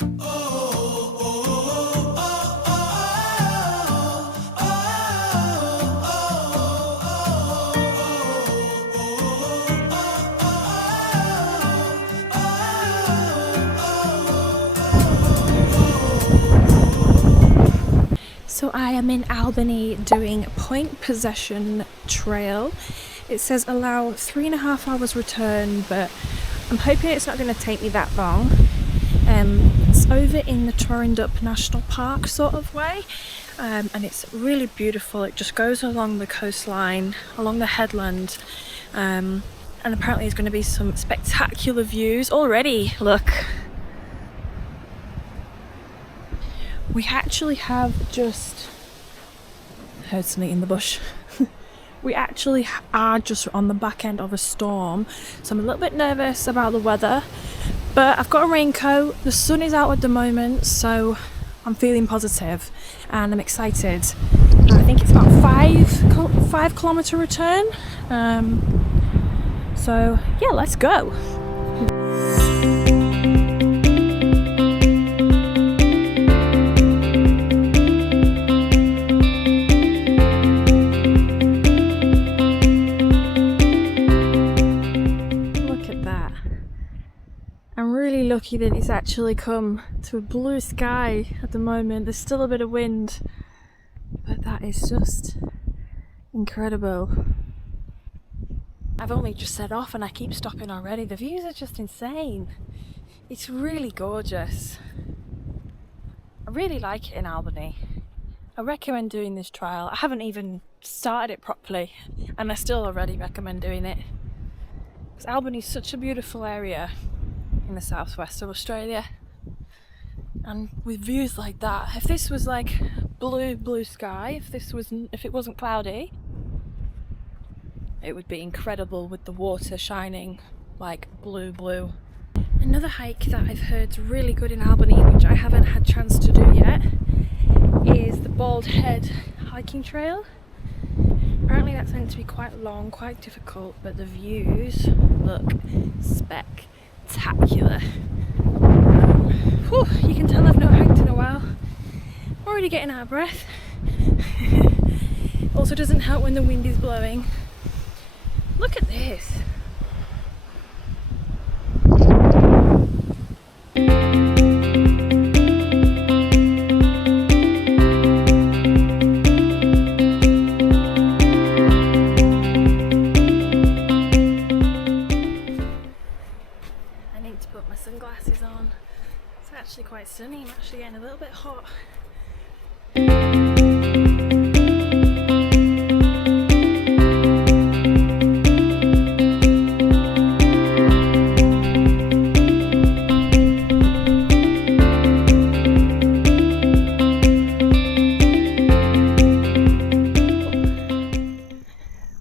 So I am in Albany doing point possession trail. It says allow 3.5 hours return, but I'm hoping it's not going to take me that long. It's over in the Torrindup National Park sort of way, and it's really beautiful. It just goes along the coastline, along the headland, and apparently there's going to be some spectacular views already. Look. We actually have just heard something in the bush. We actually are just on the back end of a storm, so I'm a little bit nervous about the weather, but I've got a raincoat, the sun is out at the moment, so I'm feeling positive and I'm excited. I think it's about 5 kilometer return, so yeah, let's go. I'm really lucky that it's actually come to a blue sky at the moment. There's still a bit of wind, but that is just incredible. I've only just set off and I keep stopping already. The views are just insane. It's really gorgeous. I really like it in Albany. I recommend doing this trial. I haven't even started it properly and I still already recommend doing it. Because Albany is such a beautiful area in the southwest of Australia, and with views like that, if this was like blue sky, if it wasn't cloudy, it would be incredible with the water shining like blue. Another hike that I've heard is really good in Albany, which I haven't had a chance to do yet, is the Bald Head hiking trail. Apparently that's meant to be quite long, quite difficult, but the views look spectacular. You can tell I've not hiked in a while. Already getting out of breath. Also doesn't help when the wind is blowing. Look at this. Sunglasses on. It's actually quite sunny. I'm actually getting a little bit hot.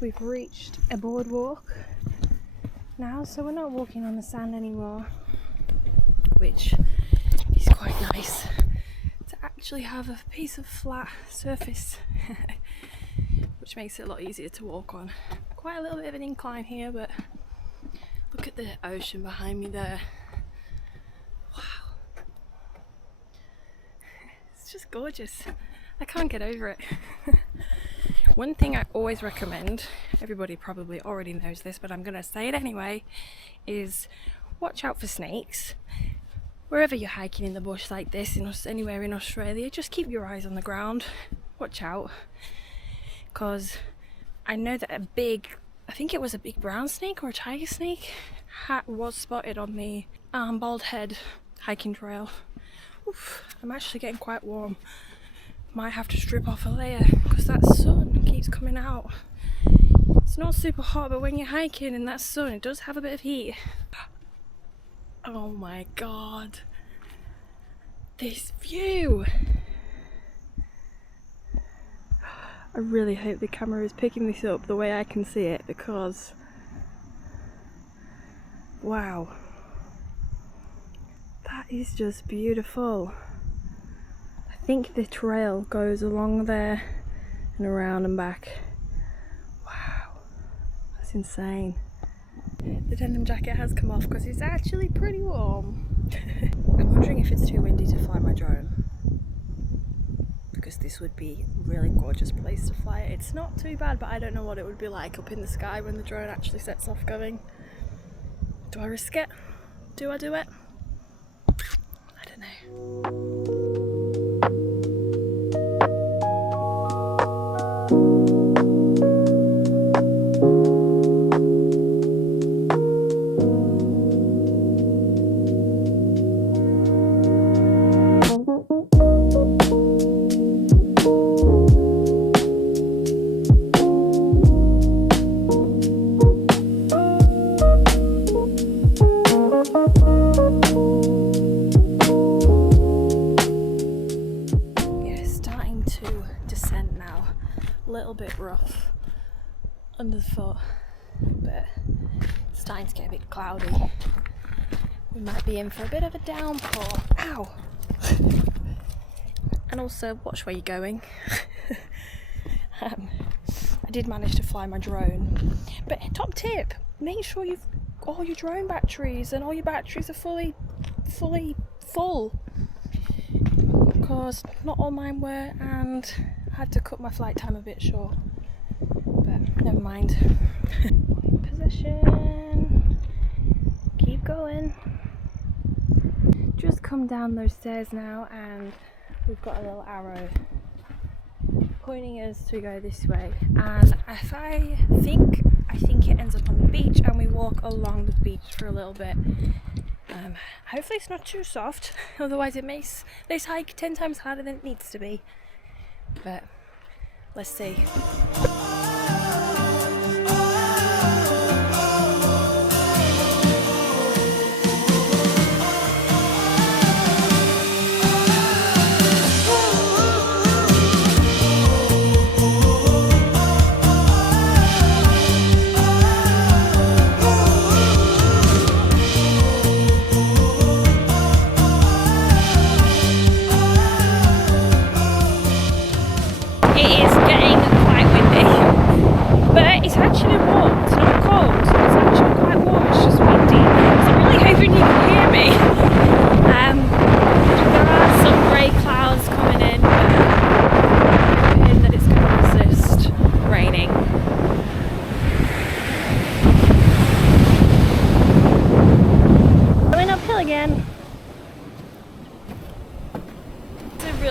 We've reached a boardwalk now, so we're not walking on the sand anymore, which is quite nice to actually have a piece of flat surface which makes it a lot easier to walk on. Quite a little bit of an incline here, but look at the ocean behind me there. Wow, it's just gorgeous. I can't get over it. One thing I always recommend, everybody probably already knows this, but I'm gonna say it anyway, is watch out for snakes. Wherever you're hiking in the bush like this, anywhere in Australia, just keep your eyes on the ground. Watch out, because I know that I think it was a big brown snake or a tiger snake, was spotted on the Bald Head hiking trail. Oof, I'm actually getting quite warm. Might have to strip off a layer because that sun keeps coming out. It's not super hot, but when you're hiking in that sun, it does have a bit of heat. Oh my god, this view! I really hope the camera is picking this up the way I can see it, because wow, that is just beautiful. I think the trail goes along there and around and back. Wow, that's insane. The denim jacket has come off because it's actually pretty warm. I'm wondering if it's too windy to fly my drone, because this would be a really gorgeous place to fly it. It's not too bad, but I don't know what it would be like up in the sky when the drone actually sets off going. Do I risk it? Do I do it? I don't know. Bit rough underfoot, but it's starting to get a bit cloudy. We might be in for a bit of a downpour. Ow! And also, watch where you're going. I did manage to fly my drone, but top tip: make sure you've all your drone batteries and all your batteries are fully full, because not all mine were, and I had to cut my flight time a bit short, but never mind. Position, keep going. Just come down those stairs now, and we've got a little arrow pointing us to go this way. And if I think it ends up on the beach, and we walk along the beach for a little bit. Hopefully it's not too soft, otherwise it makes this hike 10 times harder than it needs to be. But let's see.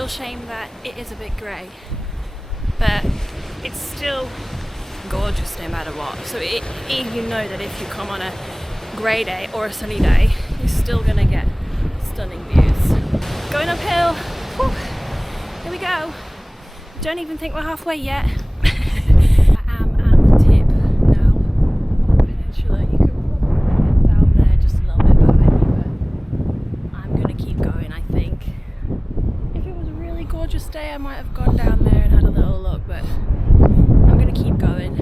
Shame that it is a bit grey, but it's still gorgeous no matter what. So you know that if you come on a grey day or a sunny day, you're still gonna get stunning views. Going uphill. Whew. Here we go. Don't even think we're halfway yet. I am at the tip now. The peninsula. You could walk down there just a little bit behind me, but I'm gonna keep going, I think. Gorgeous day, I might have gone down there and had a little look, but I'm gonna keep going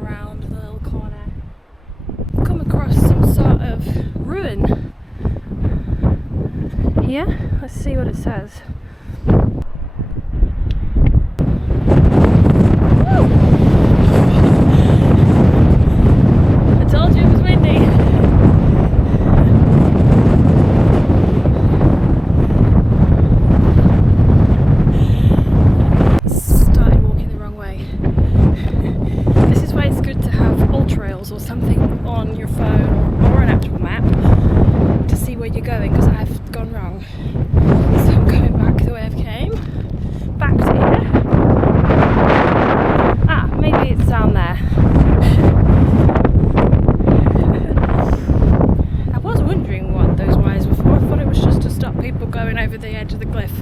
around the little corner. Come across some sort of ruin here. Let's see what it says. I told you it was windy. Or something on your phone or an actual map to see where you're going, because I've gone wrong. So I'm going back the way I came, back to here. Ah, maybe it's down there. I was wondering what those wires were for. I thought it was just to stop people going over the edge of the cliff.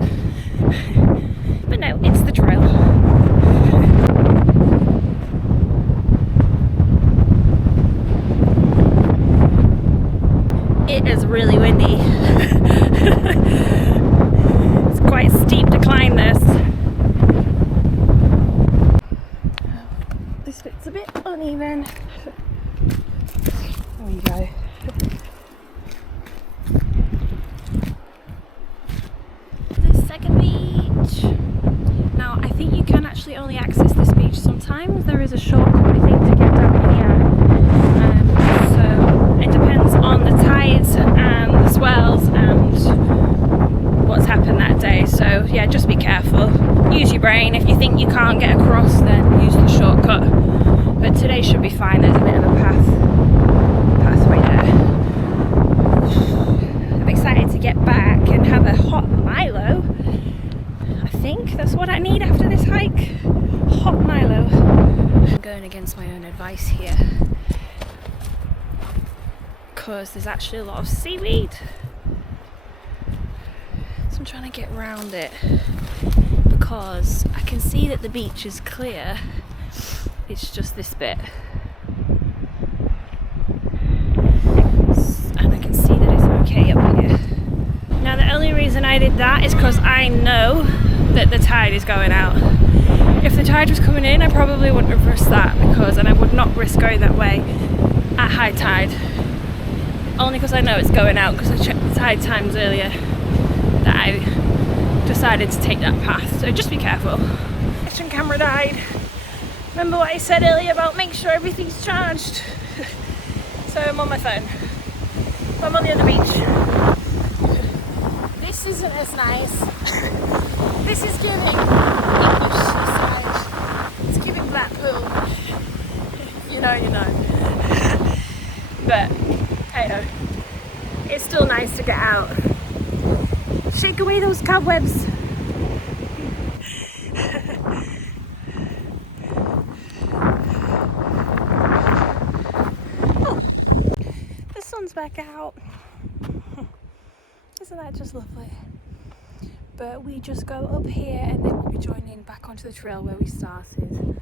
But no, it's the trail. It is really windy. It's quite a steep to climb this. This bit's a bit uneven. There you go. The second beach. Now I think you can actually only access this beach sometimes. There is a shortcut, I think, to get down here. So it depends on the tides and the swells and say. So yeah, just be careful. Use your brain. If you think you can't get across, then use the shortcut. But today should be fine. There's a bit of a pathway there. I'm excited to get back and have a hot Milo. I think that's what I need after this hike. Hot Milo. I'm going against my own advice here, because there's actually a lot of seaweed. So I'm trying to get around it, because I can see that the beach is clear. It's just this bit. And I can see that it's okay up here. Now the only reason I did that is because I know that the tide is going out. If the tide was coming in, I probably wouldn't have risked that, and I would not risk going that way at high tide. Only because I know it's going out, because I checked the tide times earlier, that I decided to take that path. So just be careful. Action camera died. Remember what I said earlier about make sure everything's charged? So I'm on my phone. I'm on the other beach. This isn't as nice. This is giving English seaside. It's giving Blackpool. You know, you know. But hey ho, it's still nice to get out. Shake away those cobwebs. Oh, the sun's back out. Isn't that just lovely? But we just go up here and then we'll be joining back onto the trail where we started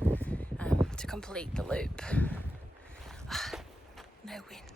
to complete the loop. No wind.